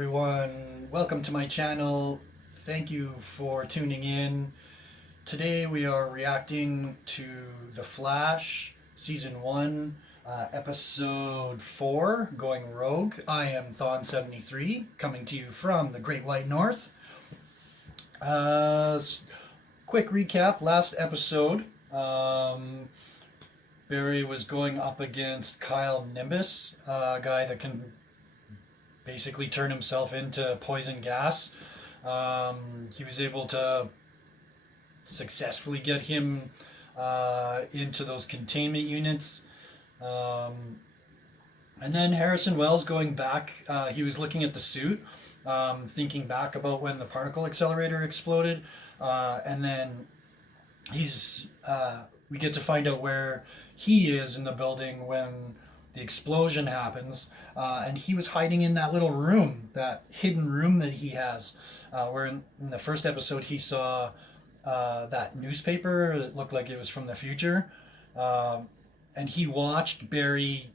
everyone. Welcome to my channel. Thank you for tuning in. Today we are reacting to The Flash, Season 1, Episode 4, Going Rogue. I am Thon73, coming to you from the Great White North. Quick recap, last episode. Barry was going up against Kyle Nimbus, a guy that can basically turn himself into poison gas. He was able to successfully get him into those containment units. And then Harrison Wells going back, he was looking at the suit, thinking back about when the particle accelerator exploded. And then we get to find out where he is in the building when the explosion happens, and he was hiding in that little room, that hidden room that he has, where in the first episode he saw that newspaper that looked like it was from the future, and he watched Barry's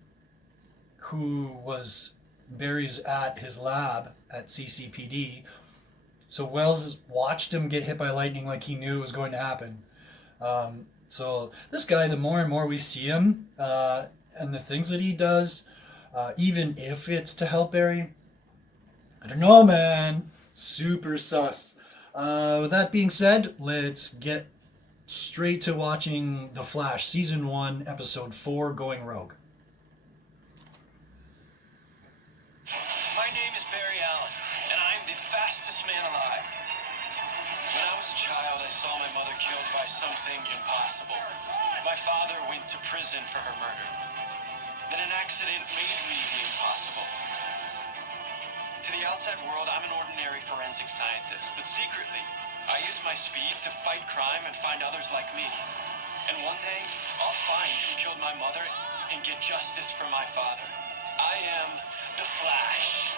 at his lab at CCPD. So Wells watched him get hit by lightning like he knew it was going to happen. So this guy, the more and more we see him, and the things that he does, even if it's to help Barry, I don't know, man. Super sus. With that being said, let's get straight to watching The Flash, Season 1, Episode 4, Going Rogue. My name is Barry Allen, and I'm the fastest man alive. When I was a child, I saw my mother killed by something impossible. My father went to prison for her murder. Then an accident made me the impossible. To the outside world, I'm an ordinary forensic scientist, but secretly, I use my speed to fight crime and find others like me. And one day, I'll find who killed my mother and get justice for my father. I am the Flash.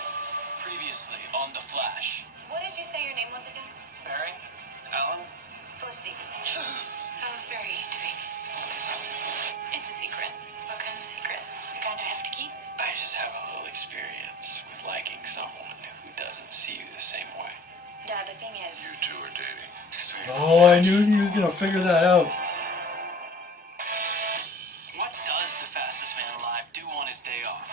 Previously on The Flash. What did you say your name was again? Barry? Allen? Felicity. How's Barry doing? It's a secret. What kind of secret? The kind I have to keep? I just have a little experience with liking someone who doesn't see you the same way. Dad, the thing is... You two are dating. Oh, I knew he was gonna figure that out. What does the fastest man alive do on his day off?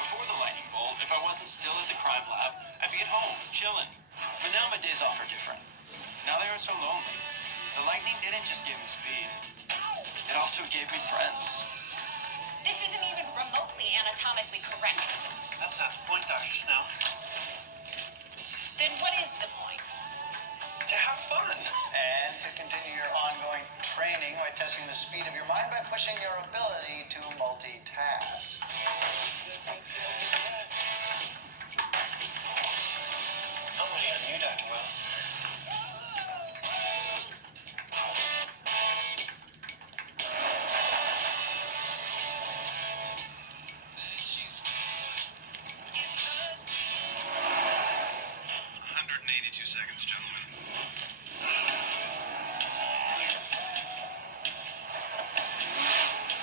Before the lightning bolt, if I wasn't still at the crime lab, I'd be at home, chilling. But now my days off are different. Now they aren't so lonely. The lightning didn't just give me speed. It also gave me friends. This isn't even remotely anatomically correct. That's not the point, Dr. Snow. Then what is the point? To have fun. And to continue your ongoing training by testing the speed of your mind by pushing your ability to multitask. I'm waiting on you, Dr. Wells. She's 182 seconds, gentlemen.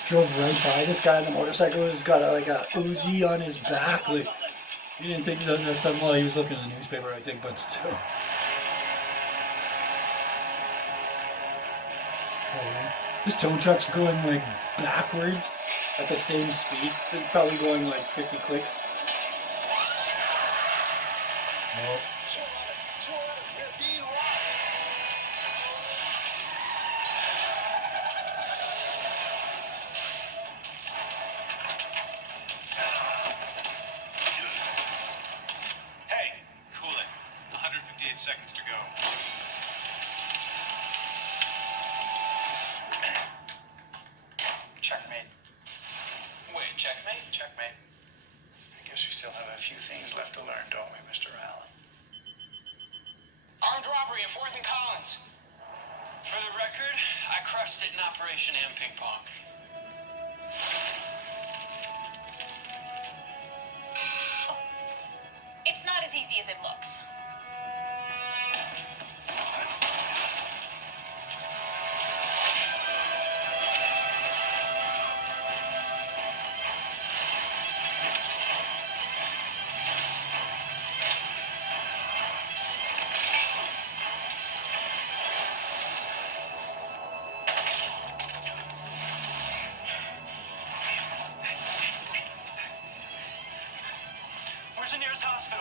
Drove right by this guy on the motorcycle who's got a Uzi on his back. Like, you didn't think that there's something. Well, he was looking at the newspaper, I think, but still. Oh, this tow truck's going like backwards at the same speed. They're probably going like 50 clicks. Oh. Hey, cool it. 158 seconds to go. Checkmate. Wait, checkmate? Checkmate. I guess we still have a few things left to learn, don't we, Mr. Allen? Armed robbery in 4th and Collins. For the record, I crushed it in Operation M Ping Pong. It's not as easy as it looks.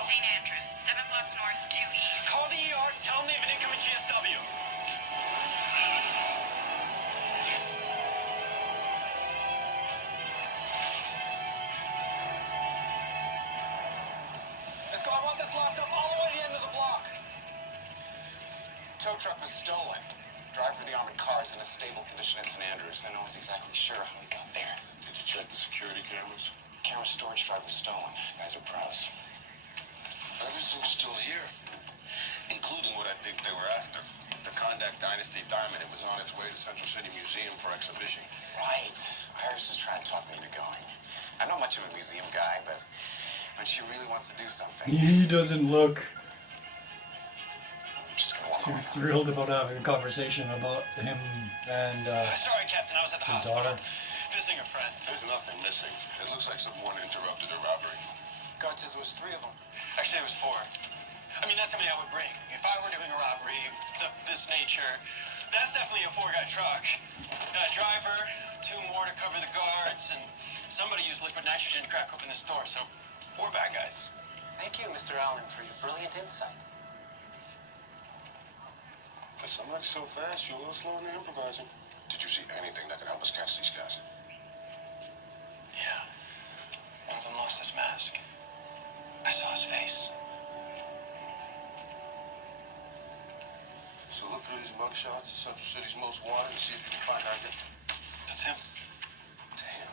St. Andrews, 7 blocks north, 2 east. Call the ER, tell them they have an incoming GSW. Let's go. I want this locked up all the way to the end of the block. Tow truck was stolen. Driver of the armored car is in a stable condition in St. Andrews. No one's exactly sure how he got there. Did you check the security cameras? Camera storage drive was stolen. Guys are pros. Everything's still here, including what I think they were after. The Kondak Dynasty diamond. It was on its way to Central City Museum for exhibition. Right. Iris is trying to talk me into going. I'm not much of a museum guy, but when she really wants to do something, He doesn't look I'm just gonna walk too around. thrilled about having a conversation about him and Sorry, Captain. I was at the his hospital. daughter. Visiting a friend. There's nothing missing. It looks like someone interrupted a robbery. Guard says it was 3 of them. Actually, it was 4. I mean, that's how many I would bring. If I were doing a robbery of this nature, that's definitely a 4-guy truck. A driver, 2 more to cover the guards, and somebody used liquid nitrogen to crack open this door, so 4 bad guys. Thank you, Mr. Allen, for your brilliant insight. For somebody so fast, you're a little slow in the improvising. Did you see anything that could help us catch these guys? Yeah. One of them lost his mask. I saw his face. So look through these mugshots of Central City's most wanted and see if you can find our guy. That's him. Damn.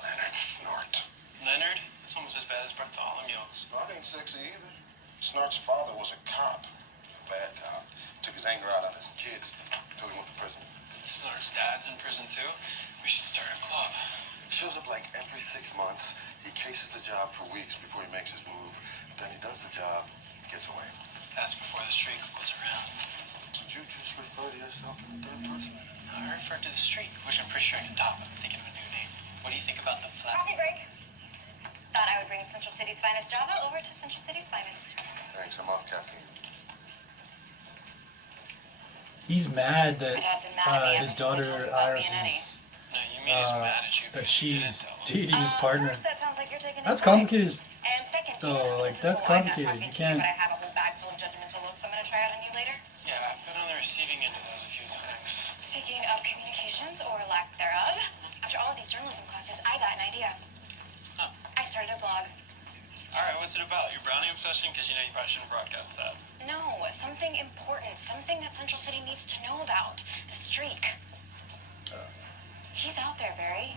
Leonard Snort. Leonard? It's almost as bad as Bartholomew. Snort ain't sexy either. Snort's father was a cop. A bad cop. Took his anger out on his kids. Till he went to prison. Snort's dad's in prison, too. We should start a club. Shows up like every 6 months. He cases the job for weeks before he makes his move. Then he does the job, gets away. That's before the streak was around. Did you just refer to yourself in the third person? I referred to the streak, which I'm pretty sure I can top. I'm thinking of a new name. What do you think about the flat? Coffee break. Thought I would bring Central City's finest Java over to Central City's finest. Thanks, I'm off caffeine. He's mad that My dad's been mad at me his ever since he daughter told me about Iris being Eddie. is No, you mean he's mad at you. that because you she's didn't tell him. dating his partner. First, that sounds like you're taking That's his side. complicated. And second, Oh, like, this is that's why I'm not complicated. talking You to can't- But I have a whole bag full of judgmental looks I'm gonna try out on you later. Yeah, I've been on the receiving end of those a few times. Speaking of communications or lack thereof, after all of these journalism classes, I got an idea. Huh. I started a blog. All right, what's it about? Your brownie obsession? Because you know you probably shouldn't broadcast that. No, something important, something that Central City needs to know about. The streak. He's out there, Barry.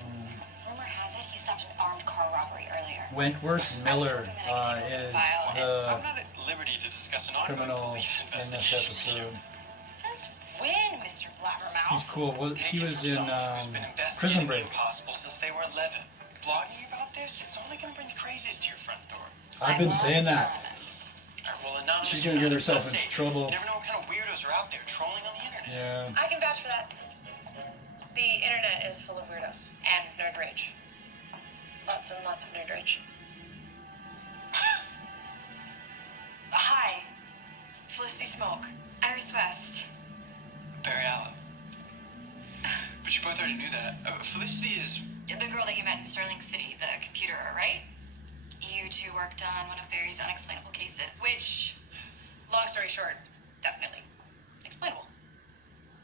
Rumor has it he stopped an armed car robbery earlier. Wentworth Miller hoping that I could take over the is file. the I'm not at liberty to discuss an ongoing criminal police in this investigation. episode. Since when, Mr. Blabbermouth? He's cool. He Take it was from in someone who's been Prison investigating the Break. impossible since they were 11. Blogging about this, it's only going to bring the crazies to your front door. I've been saying that. Anonymous. All right, well, anonymous She's or gonna get not, herself let's into say, trouble. You never know what kind of weirdos are out there trolling on the internet. Yeah. I can vouch for that. The internet is full of weirdos and nerd rage. Lots and lots of nerd rage. Hi, Felicity Smoke, Iris West. Barry Allen. But you both already knew that. Felicity is... The girl that you met in Sterling City, the computer, right? You two worked on one of Barry's unexplainable cases. Which, long story short, is definitely explainable.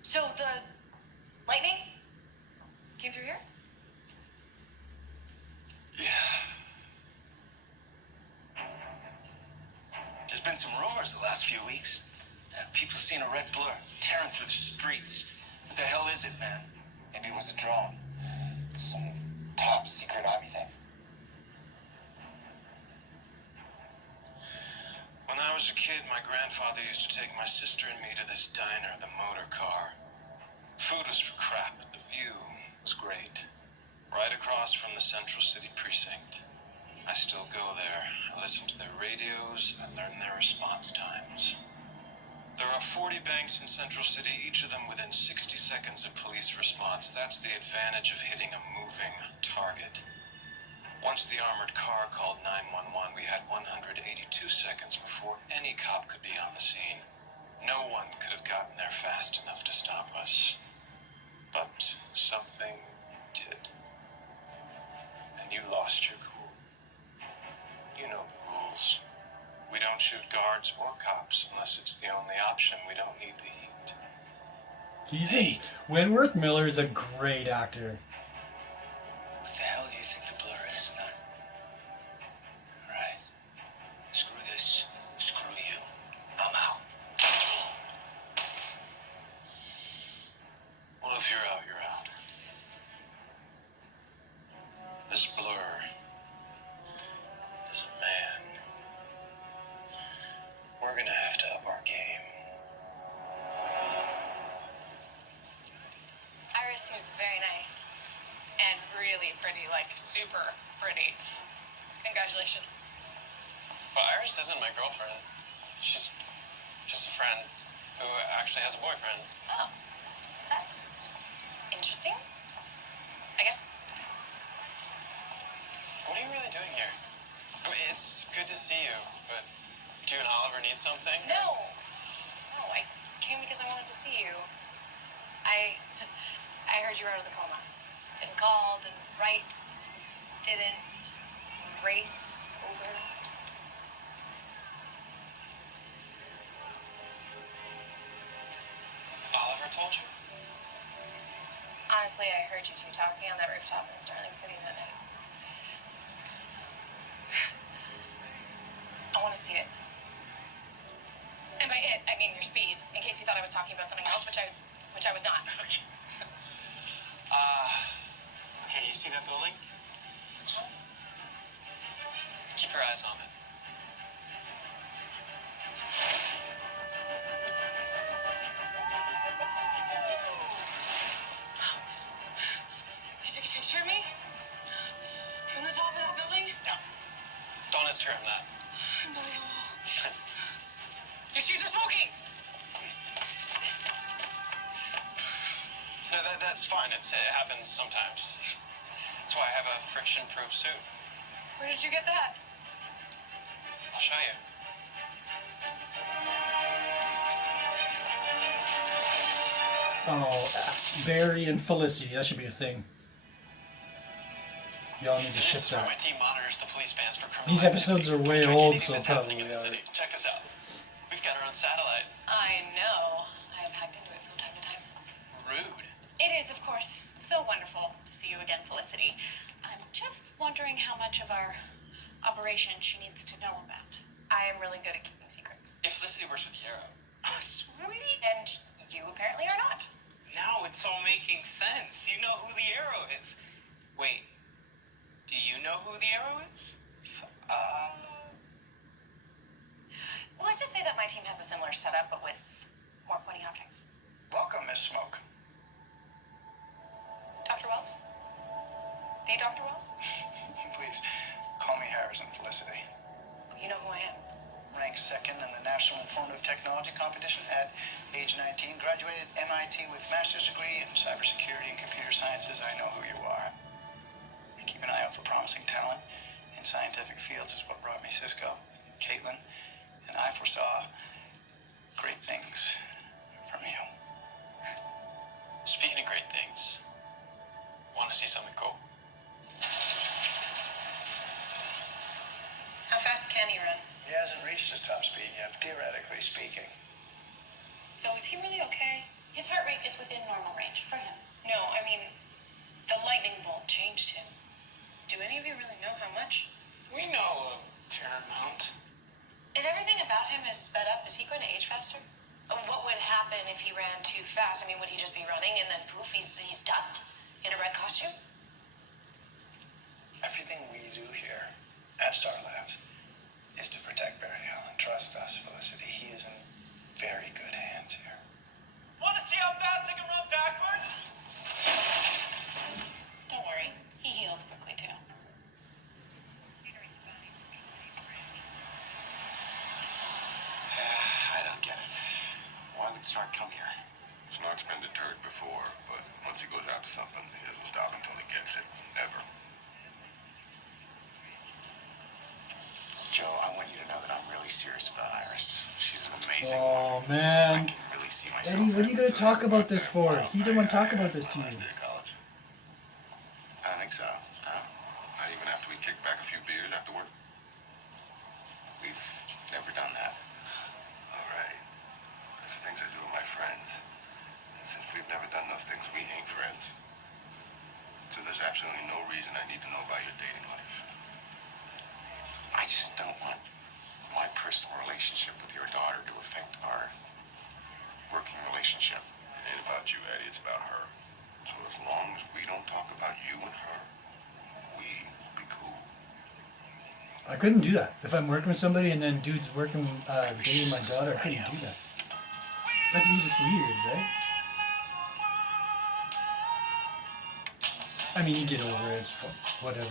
So the lightning came through here? Yeah. There's been some rumors the last few weeks. People seen a red blur tearing through the streets. What the hell is it, man? Maybe it was a drone. Some top secret army thing. When I was a kid, my grandfather used to take my sister and me to this diner, the Motor Car. Food was for crap, but the view was great. Right across from the Central City precinct. I still go there. I listen to their radios. I learn their response times. There are 40 banks in Central City, each of them within 60 seconds of police response. That's the advantage of hitting a moving target. Once the armored car called 911, we had 182 seconds before any cop could be on the scene. No one could have gotten there fast enough to stop us. But something did. And you lost your cool. You know the rules. He's in. Wentworth Miller is a great actor. What the hell do you think the blur is, son? Right. Screw this. Screw you. I'm out. Well, if you're out, you're out. This blur is a man. We're gonna have to up our game. Iris seems very nice. And really pretty, like super pretty. Congratulations. Well, Iris isn't my girlfriend. She's just a friend who actually has a boyfriend. Oh, that's interesting, I guess. What are you really doing here? I mean, it's good to see you, but do you and Oliver need something? No, I came because I wanted to see you. I heard you were out of the coma. Didn't call, didn't write, didn't race over. Oliver told you? Honestly, I heard you two talking on that rooftop in Starling City that night. I want to see it. And by it, I mean your speed, in case you thought I was talking about something else, which I was not. Okay, you see that building? Keep your eyes on it. You took a picture of me? From the top of that building? No. Don't ask him that. No. Your shoes are smoking! No, that's fine. It happens sometimes. That's why I have a friction-proof suit. Where did you get that? I'll show you. Oh, Barry and Felicity. That should be a thing. Y'all need to This ship is where my that. team monitors the police vans for criminal These episodes are way Track old, anything so that's happening probably in the city. Check this out. We've got our own satellite. I know. I have hacked into it from time to time. Rude. It is, of course, so wonderful to see you again, Felicity. I'm just wondering how much of our operation she needs to know about. I am really good at keeping secrets. If Felicity works with the Arrow. Oh, sweet. And you apparently are not. Now it's all making sense. You know who the Arrow is. Wait, do you know who the Arrow is? Well, let's just say that my team has a similar setup, but with more pointy objects. Welcome, Miss Smoke. Dr. Wells? The Dr. Wells? Please, call me Harrison Felicity. You know who I am. Ranked second in the National Informative Technology Competition at age 19. Graduated MIT with master's degree in cybersecurity and computer sciences. I know who you are. Keep an eye out for promising talent in scientific fields is what brought me Cisco, Caitlin, and I foresaw great things from you. Speaking of great things, want to see something cool? How fast can he run? He hasn't reached his top speed yet, theoretically speaking. So is he really okay? His heart rate is within normal range for him. No, I mean, the lightning bolt changed him. Do any of you really know how much? We know a fair amount. If everything about him is sped up, is he going to age faster? What would happen if he ran too fast? I mean, would he just be running and then poof, he's dust in a red costume? Everything we do here at Star Labs is to protect Barry Allen. Trust us, Felicity. He is in very good hands here. Want to see how fast I can run backwards? Don't worry, he heals quickly too. I don't get it. Why would Snark come here? Snark's been deterred before, but once he goes after something, he doesn't stop until he gets it. Never. Joe, I want you to know that I'm really serious about Iris. She's an amazing Oh woman. I man, can really see myself. Eddie, what are you gonna having talk to- about this for? He didn't want to talk about this to you. Last day of college. I don't think so. No. Not even after we kicked back a few beers after work. We've never done that. All right. There's things I do with my friends. And Since we've never done those things, we ain't friends. So there's absolutely no reason I need to know about your dating life. I just don't want my personal relationship with your daughter to affect our working relationship. It ain't about you, Eddie. It's about her. So as long as we don't talk about you and her, we be cool. I couldn't do that. If I'm working with somebody and then dude's working, dating my daughter, I couldn't do that. That'd be just weird, right? I mean, you get over it, it's whatever.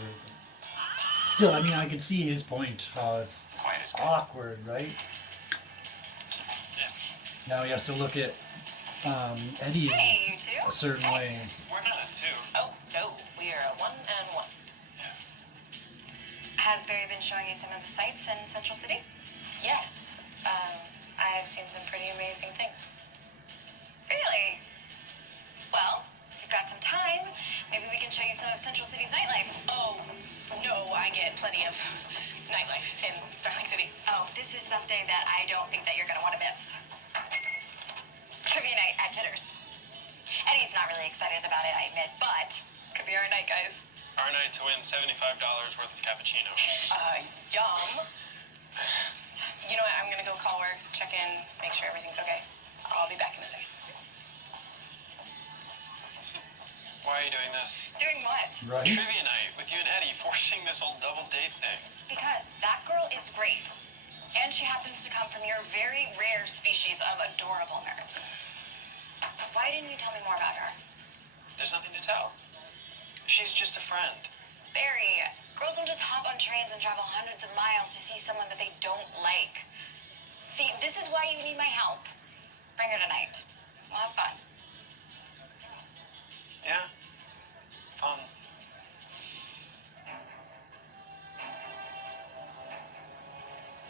Still, I mean, I could see his point, how it's Quite as good. awkward, right? Yeah. Now he has to look at Eddie Hey, you two. a certain way. We're not a two. Oh, no. We are a 1 and 1. Has Barry been showing you some of the sights in Central City? Yes. I have seen some pretty amazing things. Really? Well, we've got some time. Maybe we can show you some of Central City's nightlife. Oh, no, I get plenty of nightlife in Starling City. Oh, this is something that I don't think that you're gonna want to miss. Trivia night at Jitters. Eddie's not really excited about it, I admit, but could be our night, guys. Our night to win $75 worth of cappuccino. Yum. You know what? I'm gonna go call work, check in, make sure everything's okay. I'll be back in a second. Why are you doing this? Doing what? Right? Trivia night with you and Eddie, forcing this whole double date thing. Because that girl is great. And she happens to come from your very rare species of adorable nerds. Why didn't you tell me more about her? There's nothing to tell. She's just a friend. Barry, girls don't just hop on trains and travel hundreds of miles to see someone that they don't like. See, this is why you need my help. Bring her tonight. We'll have fun. Yeah. Fun.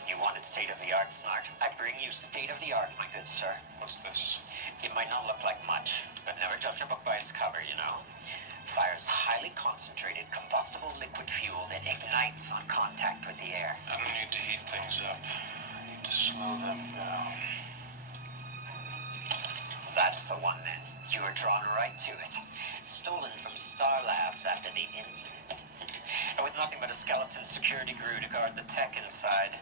You wanted state-of-the-art, Snart. I bring you state-of-the-art, my good sir. What's this? It might not look like much, but never judge a book by its cover, you know. Fires highly concentrated combustible liquid fuel that ignites on contact with the air. I don't need to heat things up. I need to slow them down. That's the one, then. You were drawn right to it. Stolen from Star Labs after the incident. And with nothing but a skeleton security crew to guard the tech inside.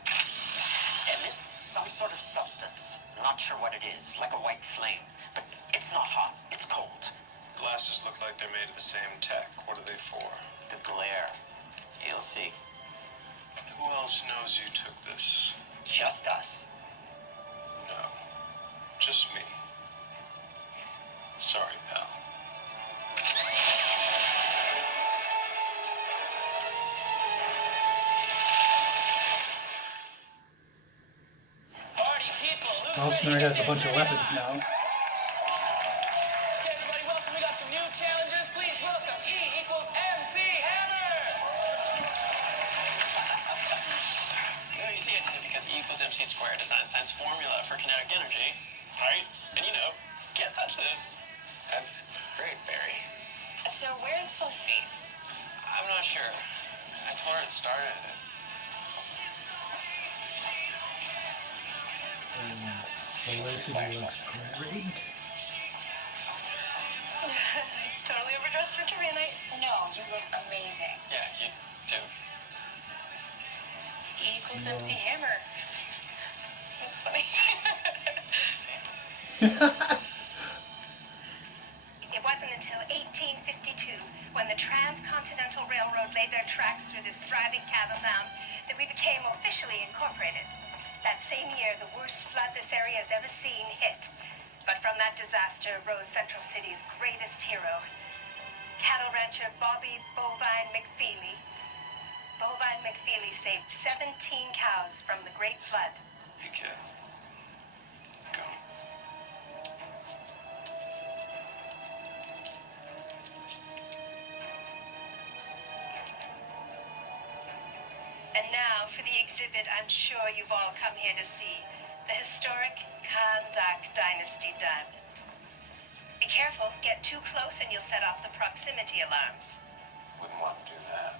Emits some sort of substance. Not sure what it is, like a white flame. But it's not hot, it's cold. Glasses look like they're made of the same tech. What are they for? The glare. You'll see. Who else knows you took this? Just us. No. Just me. Sorry, pal. Party people, who's Well, Snart has a bunch of weapons now. Okay, everybody, welcome. We got some new challengers. Please welcome E equals MC Hammer. You see, I did it because E equals MC squared is Einstein's formula for kinetic energy, right? And you know, can't touch this. That's great, Barry. So where's Felicity? I'm not sure. I told her it started. Felicity looks great. Totally overdressed for trivia night. No, you look amazing. Yeah, you do. E equals MC Hammer. That's funny. It wasn't until 1852, when the Transcontinental Railroad laid their tracks through this thriving cattle town, that we became officially incorporated. That same year, the worst flood this area has ever seen hit. But from that disaster rose Central City's greatest hero, cattle rancher Bobby Bovine McFeely. Bovine McFeely saved 17 cows from the Great Flood. Hey, kid. Come. And now for the exhibit I'm sure you've all come here to see, the historic Kandak Dynasty diamond. Be careful, get too close and you'll set off the proximity alarms. Wouldn't want to do that.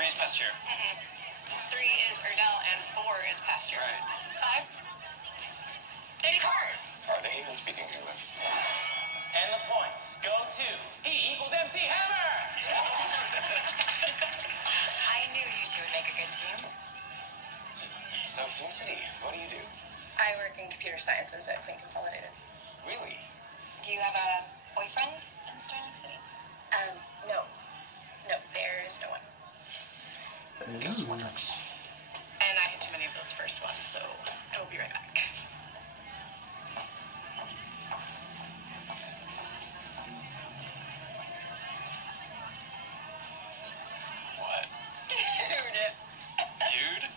3 is Pasteur. 3 is Erdell and 4 is Pasture. Right. 5? Descartes. Are they even speaking English? And the points go to E equals MC Hammer! I knew you two would make a good team. So, Felicity, what do you do? I work in computer sciences at Queen Consolidated. Really? Do you have a boyfriend in Sterling City? No. No, there is no one. Guess what next? And I had too many of those first ones, so I will be right back. What? Dude. Dude?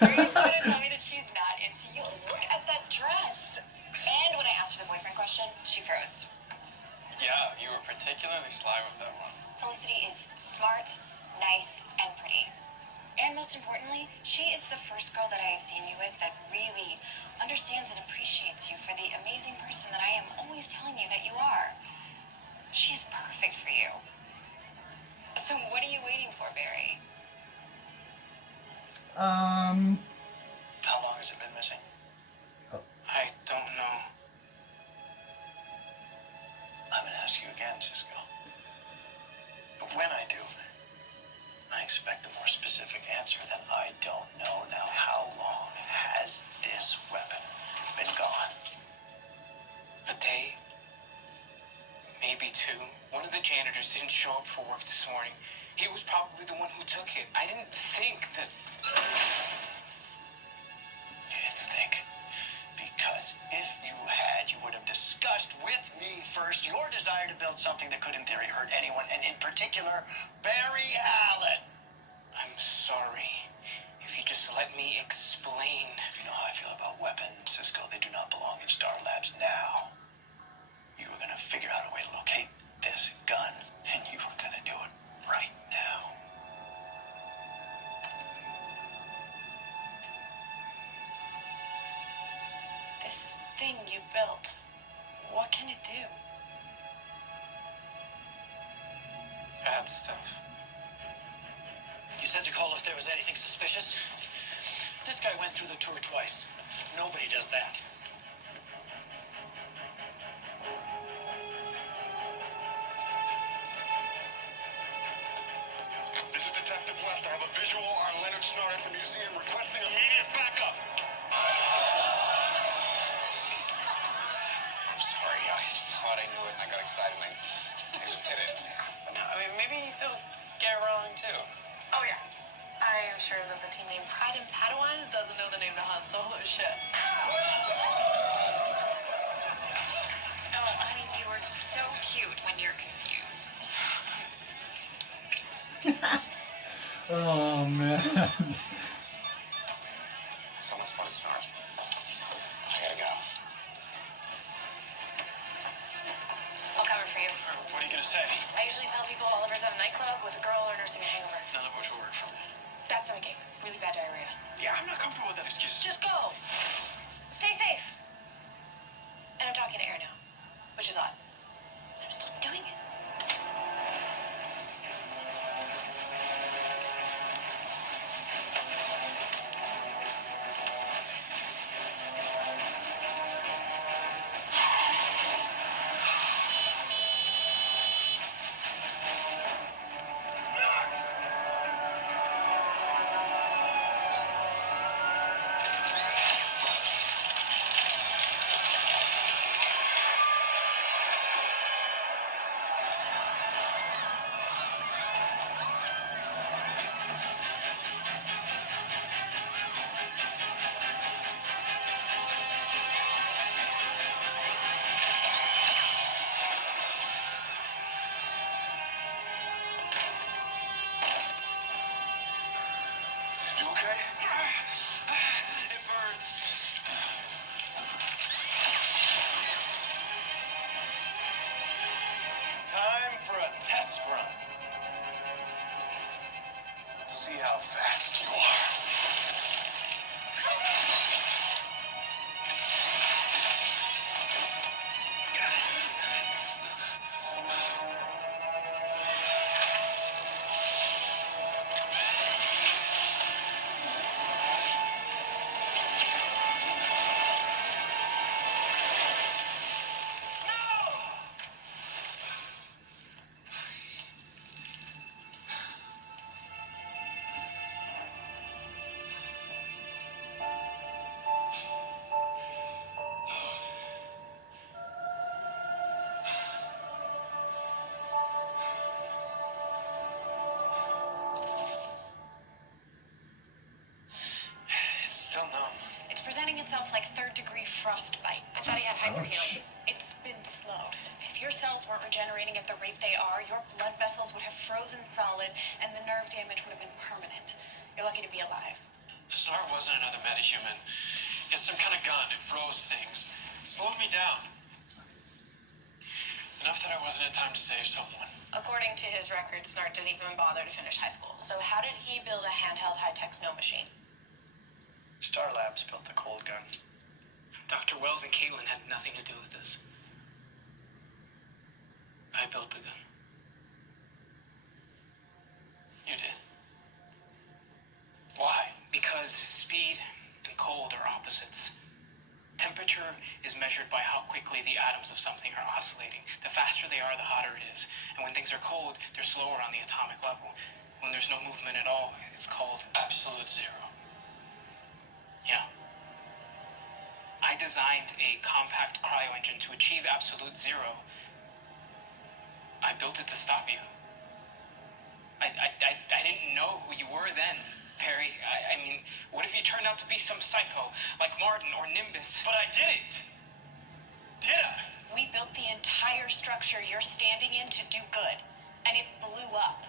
Are you so gonna tell me that she's not into you? Look at that dress. And when I asked her the boyfriend question, she froze. Yeah, you were particularly sly with that one. Felicity is smart, nice, and pretty. And most importantly, she is the first girl that I have seen you with that really understands and appreciates you for the amazing person that I am always telling you that you are. She is perfect for you. So what are you waiting for, Barry? How long has it been missing? I don't know. I'm gonna ask you again, Cisco. But when I do, I expect a more specific answer than I don't know. Now, how long has this weapon been gone? A day? Maybe 2. One of the janitors didn't show up for work this morning. He was probably the one who took it. I didn't think that... You didn't think? Because if you had, you would have discussed with me first your desire to build something that could, in theory, hurt anyone, and in particular, Barry Allen. I'm sorry. If you just let me explain. You know how I feel about weapons, Cisco. They do not belong in Star Labs now. You were gonna figure out a way to locate this gun, and you were gonna do it right now. This thing you built, what can it do? Bad stuff. You said to call if there was anything suspicious? This guy went through the tour twice. Nobody does that. This is Detective West. I have a visual on Leonard Snart at the museum requesting immediate backup. I'm sorry. I thought I knew it and I got excited and I just hit it. No, I mean, maybe they'll get it wrong, too. Oh yeah. I am sure that the team named Pride and Padawans doesn't know the name to Han Solo's ship. Oh, honey, you were so cute when you're confused. Oh man. Someone's put a Snart. I gotta go. I'll cover for you. What are you gonna say? I usually tell people Oliver's at a nightclub with a girl or nursing a hangover. None of which will work for me. Bad stomachache, really bad diarrhea. Yeah, I'm not comfortable with that excuse. Just go. Stay safe. And I'm talking to air now, which is odd. I'm still doing it. You okay? It burns. Time for a test run. Let's see how fast you are. himself like third-degree frostbite. I thought he had hyperhealing. It's been slowed. If your cells weren't regenerating at the rate they are, your blood vessels would have frozen solid, and the nerve damage would have been permanent. You're lucky to be alive. Snart wasn't another metahuman. He had some kind of gun. It froze things. It slowed me down. Enough that I wasn't in time to save someone. According to his record, Snart didn't even bother to finish high school. So how did he build a handheld high-tech snow machine? Star Labs built the cold gun. Dr. Wells and Caitlin had nothing to do with this. I built the gun. You did? Why? Because speed and cold are opposites. Temperature is measured by how quickly the atoms of something are oscillating. The faster they are, the hotter it is. And when things are cold, they're slower on the atomic level. When there's no movement at all, it's called Absolute zero. Yeah. I designed a compact cryo engine to achieve absolute zero. I built it to stop you. I didn't know who you were then, Perry. I mean, what if you turned out to be some psycho, like Martin or Nimbus? But I didn't. Did I? We built the entire structure you're standing in to do good, and it blew up.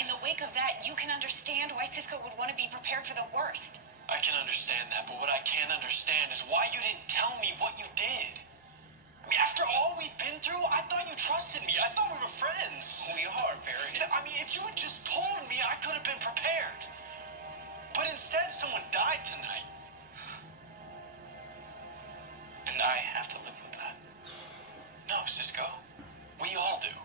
In the wake of that, you can understand why Cisco would want to be prepared for the worst. I can understand that, but what I can't understand is why you didn't tell me what you did. I mean, after all we've been through, I thought you trusted me. I thought we were friends. We are, Perry. I mean, if you had just told me, I could have been prepared. But instead, someone died tonight. And I have to live with that. No, Cisco. We all do.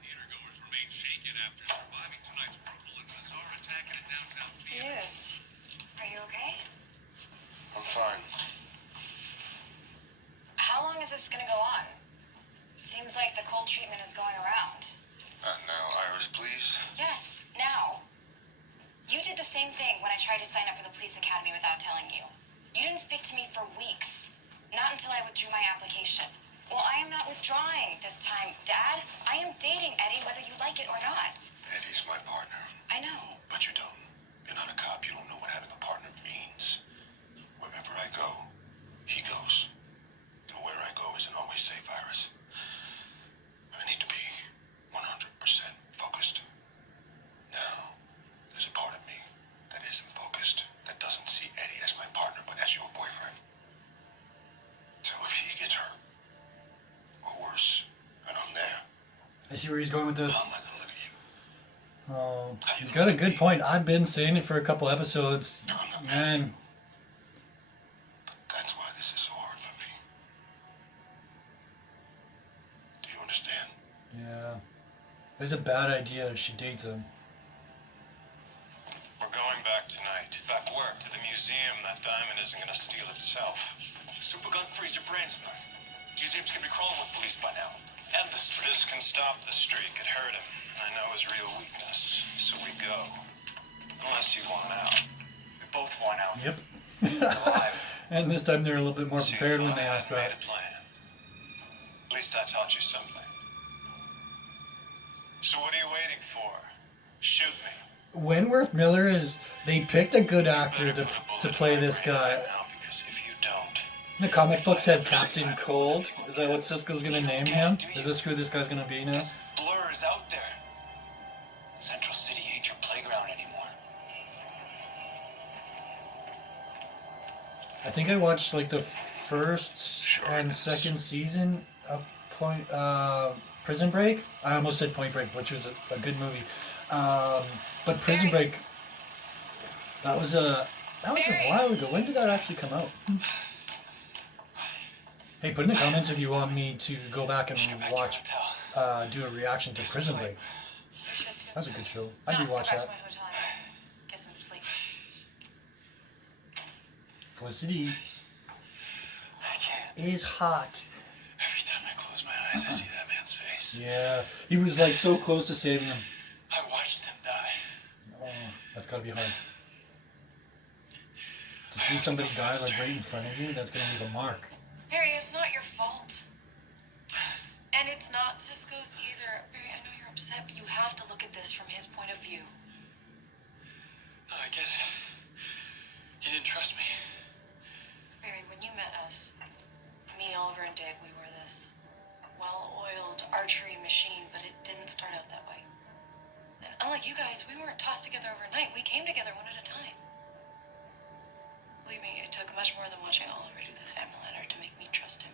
Theatergoers remain shaken after surviving tonight's brutal and bizarre attack at a downtown theater. News. Are you okay? I'm fine. How long is this gonna go on? Seems like the cold treatment is going around. Now, Iris, please. Yes, now. You did the same thing when I tried to sign up for the police academy without telling you. You didn't speak to me for weeks. Not until I withdrew my application. Well, I am not withdrawing this time, Dad. I am dating Eddie whether you like it or not. Eddie's my partner, I know. but you don't. You're not a cop. You don't know what having a partner means. Wherever I go, he goes. And where I go isn't always safe, Iris. I need to be 100% focused. Now, there's a part of me that isn't focused, that doesn't see Eddie as my partner, but as your boyfriend. So if he gets hurt, or worse, and I'm there, I see where he's going with how this. am I gonna look at you? Oh, he's got a good point. I've been saying it for a couple episodes. No, I'm not Man, That's why this is so hard for me. Do you understand? yeah. It's a bad idea if she dates him. We're going back tonight. Back where? To the museum. That diamond isn't gonna steal itself. Supergun frees your brain, Snart. Museum's gonna be crawling with police by now. And the street. This can stop the streak. It hurt him. I know his real weakness. So we go. Unless you want out. We both want out. Yep. Alive. And this time they're a little bit more See, prepared when if they I ask had that. made a plan. At least I taught you something. So what are you waiting for? Shoot me. Wentworth Miller is. They picked a good actor to play this guy. Now, because if you don't, The comic books have Captain Cold. Is that what Cisco's gonna name him? Is this who this guy's gonna be now? This blur is out there. Central City ain't your playground anymore. I think I watched like the first and second season of Prison Break. I almost said Point Break, which was a good movie. But Prison Break, that was a while ago. When did that actually come out? Hey, put in the comments if you want me to go back and watch, do a reaction to Prison Break. You should too. That's a good show. I'd No, rewatch go back that. to my hotel and get some sleep. Felicity I can't. is hot. Every time I close my eyes, I see that man's face. Yeah, he was like so close to saving him. I watched him die. Oh, that's gotta be hard. To see somebody die like right in front of you, that's gonna leave a mark. Perry, it's not your fault. And it's not Cisco's either. Barry, I know you're upset, but you have to look at this from his point of view. No, I get it. You didn't trust me. Barry, when you met us, me, Oliver, and Dave, we were this well-oiled archery machine, but it didn't start out that way. And unlike you guys, we weren't tossed together overnight. We came together one at a time. Believe me, it took much more than watching Oliver do the salmon ladder to make me trust him.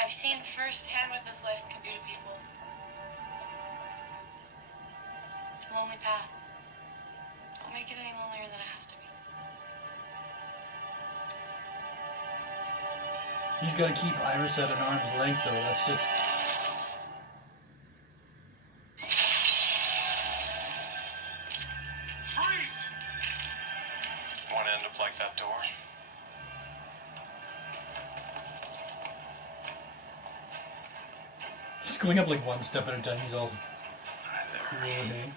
I've seen firsthand what this life can do to people. It's a lonely path. Don't make it any lonelier than it has to be. He's got to keep Iris at an arm's length, though. That's just... Freeze! Want to end up like that door? He's going up like one step at a time. He's all Hi there. cool, hey?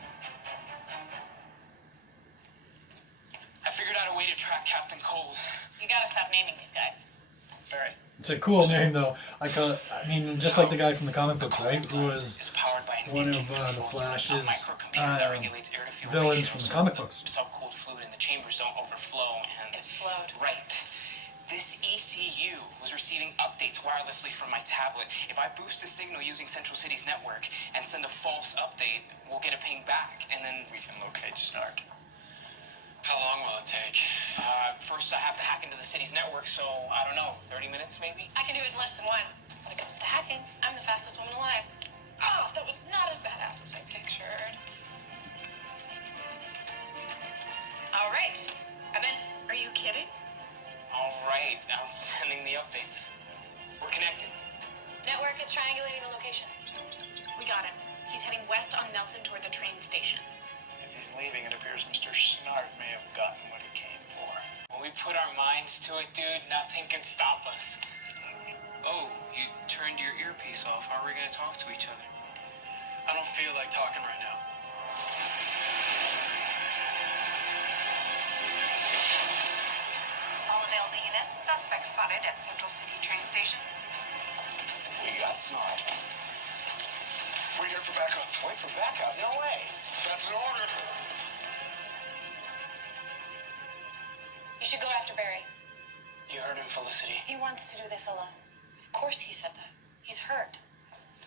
I figured out a way to track Captain Cold. You gotta stop naming these guys. Barry. It's a cool name, though. I mean, just like the guy from the comic books, right? Who was Is powered by an one of engine-controlled the unit, Flash's a microcomputer that regulates air-to-fuel villains ratio from the so comic that books. The subcooled fluid in the chambers don't overflow and Explode. Right. This ECU was receiving updates wirelessly from my tablet. If I boost the signal using Central City's network and send a false update, we'll get a ping back, and then We can locate Snart. How long will it take? first I have to hack into the city's network, so I don't know, 30 minutes maybe? I can do it in less than one. When it comes to hacking, I'm the fastest woman alive. Oh, that was not as badass as I pictured. All right. Evan, are you kidding? All right, I'm sending the updates. We're connected. Network is triangulating the location. We got him. He's heading west on Nelson toward the train station. If he's leaving, it appears Mr. Snart may have gotten what he came for. When we put our minds to it, dude, nothing can stop us. Oh, you turned your earpiece off. How are we gonna talk to each other? I don't feel like talking right now. All available units, suspect spotted at Central City train station. We got Snart. We're here for backup. Wait for backup? No way. That's an order. You should go after Barry. You heard him, Felicity. He wants to do this alone. Of course he said that. He's hurt.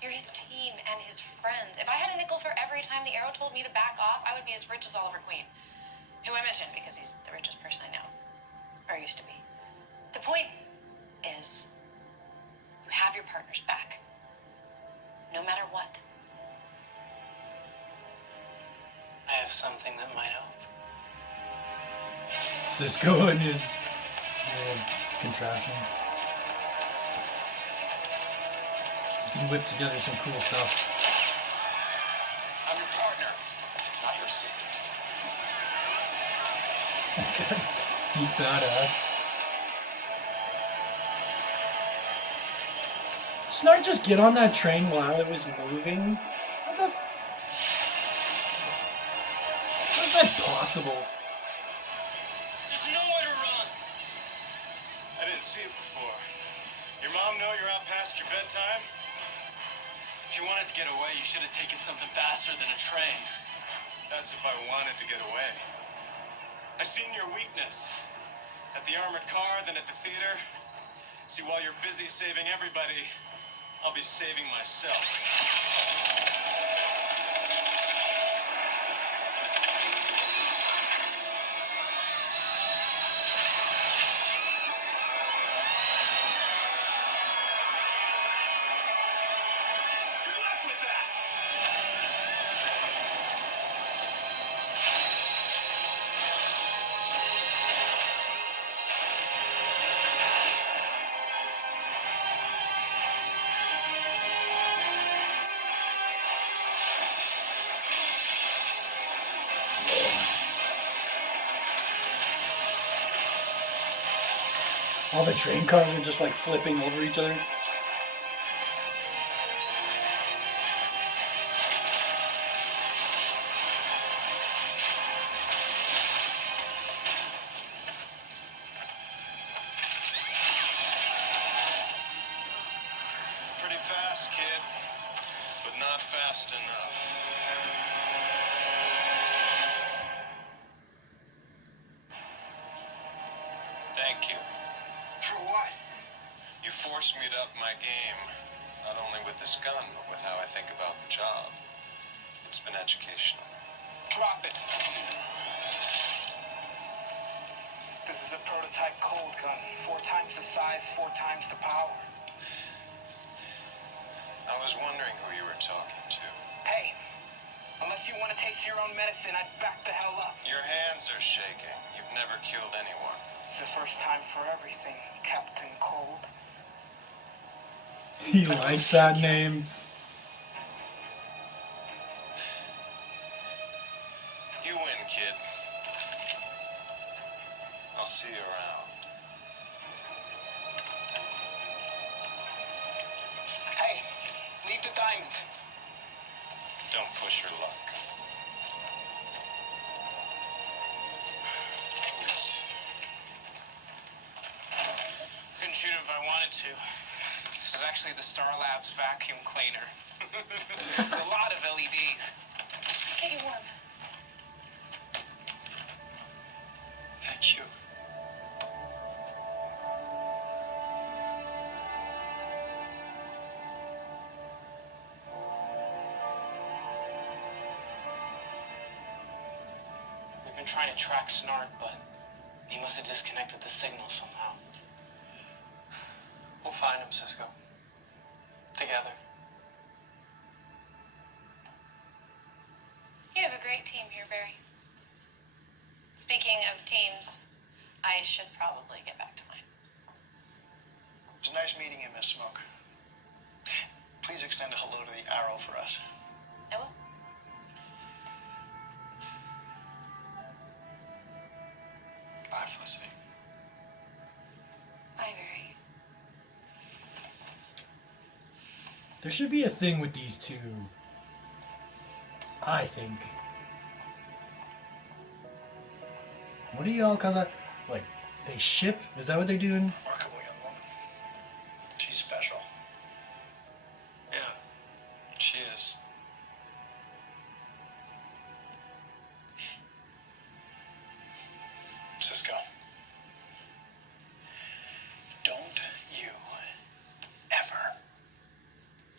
You're his team and his friends. If I had a nickel for every time the Arrow told me to back off, I would be as rich as Oliver Queen. Who I mentioned because he's the richest person I know. Or used to be. The point is, you have your partner's back. No matter what. I have something that might help. Cisco and his little contraptions. You can whip together some cool stuff. I'm your partner, not your assistant. Because he's badass. Snart just get on that train while it was moving? How the how is that possible? There's nowhere to run. I didn't see it before. Your mom know you're out past your bedtime? If you wanted to get away, you should have taken something faster than a train. That's if I wanted to get away. I seen your weakness. At the armored car, then at the theater. See, while you're busy saving everybody, I'll be saving myself. Good luck with that! All the train cars are just like flipping over each other. not fast enough. Thank you. For what? You forced me to up my game, not only with this gun, but with how I think about the job. It's been educational. Drop it. This is a prototype cold gun. 4 times the size, 4 times the power. I was wondering who you were talking to. Hey, unless you want to taste your own medicine, I'd back the hell up. Your hands are shaking. You've never killed anyone. It's the first time for everything, Captain Cold. He likes that name. You win, kid. I'll see you around. Hey, leave the diamond. Don't push your luck. Couldn't shoot it if I wanted to. This is actually the Star Labs vacuum cleaner. A lot of LEDs. Get you warm. Thank you. We've been trying to track Snart, but he must have disconnected the signal somehow. We'll find him, Cisco. Together. You have a great team here, Barry. Speaking of teams, I should probably get back to mine. It was nice meeting you, Miss Smoke. Please extend a hello to the Arrow for us. I will. Bye, Felicity. Bye, Barry. There should be a thing with these two. I think. What do y'all call that? Like, they ship? Is that what they're doing? Remarkable young woman. She's special. Yeah, she is. Cisco. Don't you ever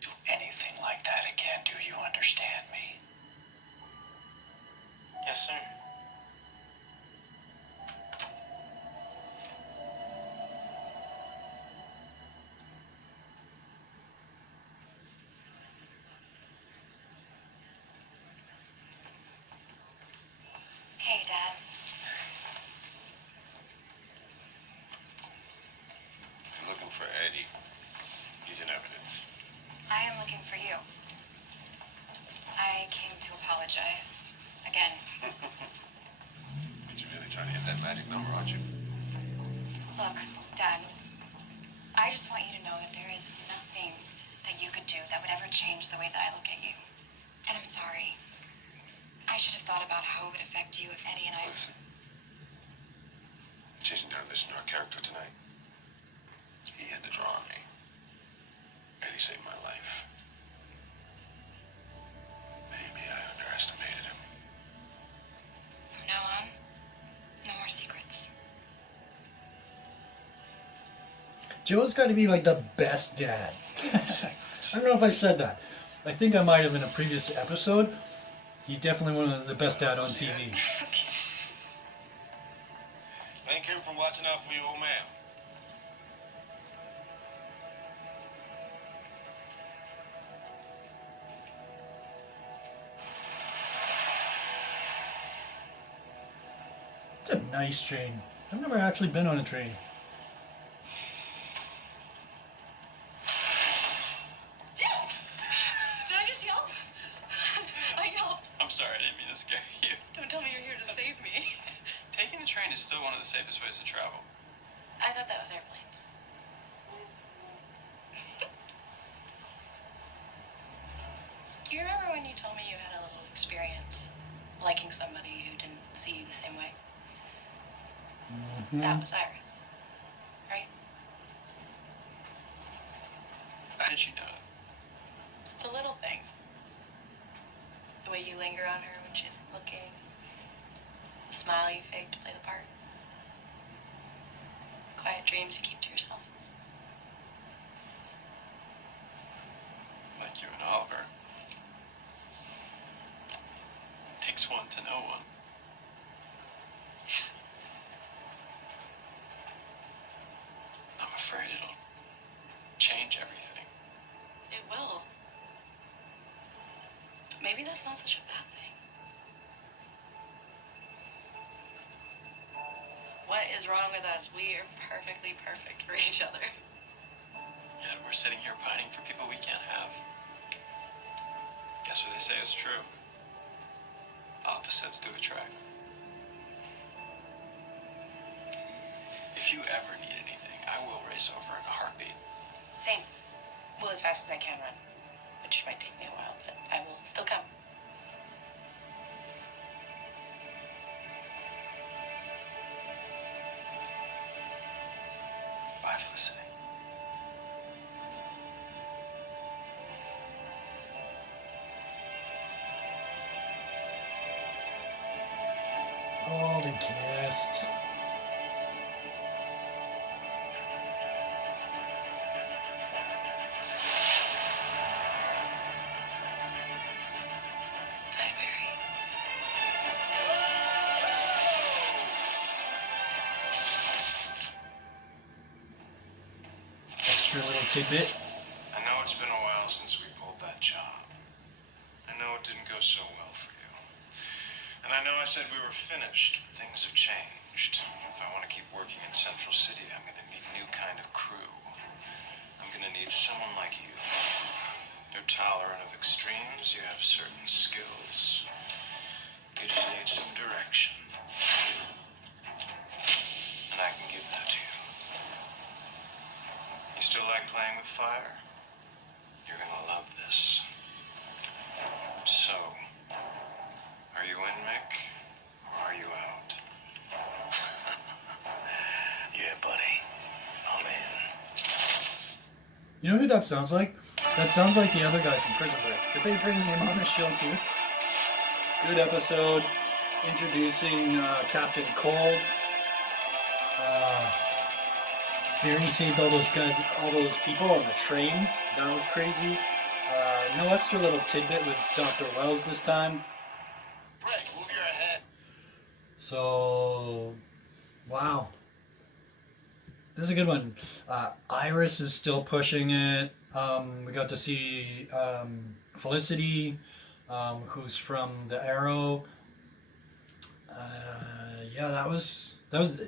do anything like that again. Do you understand me? Yes, sir. Hey, Dad. You're looking for Eddie. He's in evidence. I am looking for you. I came to apologize. Again. You're really trying to hit that magic number, aren't you? Look, Dad, I just want you to know that there is nothing that you could do that would ever change the way that I look at you. And I'm sorry. I should have thought about how it would affect you if Eddie and I... Listen. Chasing down this Snark character tonight. He had the draw on me. Eddie saved my life. Maybe I underestimated him. From now on, no more secrets. Joe's got to be like the best dad. I don't know if I've said that. I think I might have in a previous episode. He's definitely one of the best dad on TV. Thank him for watching out for your old man. It's a nice train. I've never actually been on a train. Did I just yelp? I yelped. I'm sorry, I didn't mean to scare you. Don't tell me you're here to save me. Taking the train is still one of the safest ways to travel. I thought that was airplanes. Do you remember when you told me you had a little experience liking somebody who didn't see you the same way? That was Iris, right? How did you know it? It's the little things. The way you linger on her when she isn't looking. The smile you fake to play the part. Quiet dreams you keep to yourself. Like you and Oliver. Takes one to know one. I'm afraid it'll change everything. It will. But maybe that's not such a bad thing. What is wrong with us? We are perfectly perfect for each other. Yet we're sitting here pining for people we can't have. Guess what they say is true. Opposites do attract. If you ever need anything, I will race over in a heartbeat. Same. Well, as fast as I can run. Which might take me a while, but I will still come. Bye, Felicity. Oh, they kissed. Bye, Barry. Extra little tidbit. I know it's been a while since we pulled that job. I know it didn't go so well for you. And I know I said we were finished, but things have changed. If I want to keep working in Central City, I'm going to need a new kind of crew. I'm going to need someone like you. You're tolerant of extremes, you have certain skills. You just need some direction. And I can give that to you. You still like playing with fire? You're gonna love this. So, are you in, Mick? Or are you out? Yeah, buddy. I'm in. You know who that sounds like? That sounds like the other guy from Prison Break. Did they bring him on this show too? Good episode introducing Captain Cold. Barry saved all those guys, all those people on the train. That was crazy. No extra little tidbit with Dr. Wells this time. Rick, move your head. So, wow. This is a good one. Iris is still pushing it. We got to see Felicity, who's from the Arrow. Yeah, that was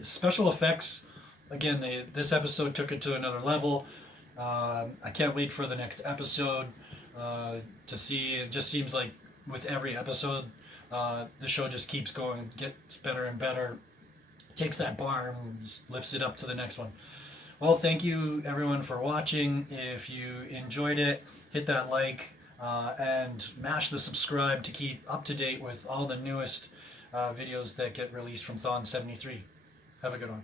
special effects. Again, this episode took it to another level. I can't wait for the next episode to see. It just seems like with every episode, the show just keeps going, gets better and better. Takes that bar and just lifts it up to the next one. Well, thank you everyone for watching. If you enjoyed it, hit that like and mash the subscribe to keep up to date with all the newest videos that get released from Thon 73. Have a good one.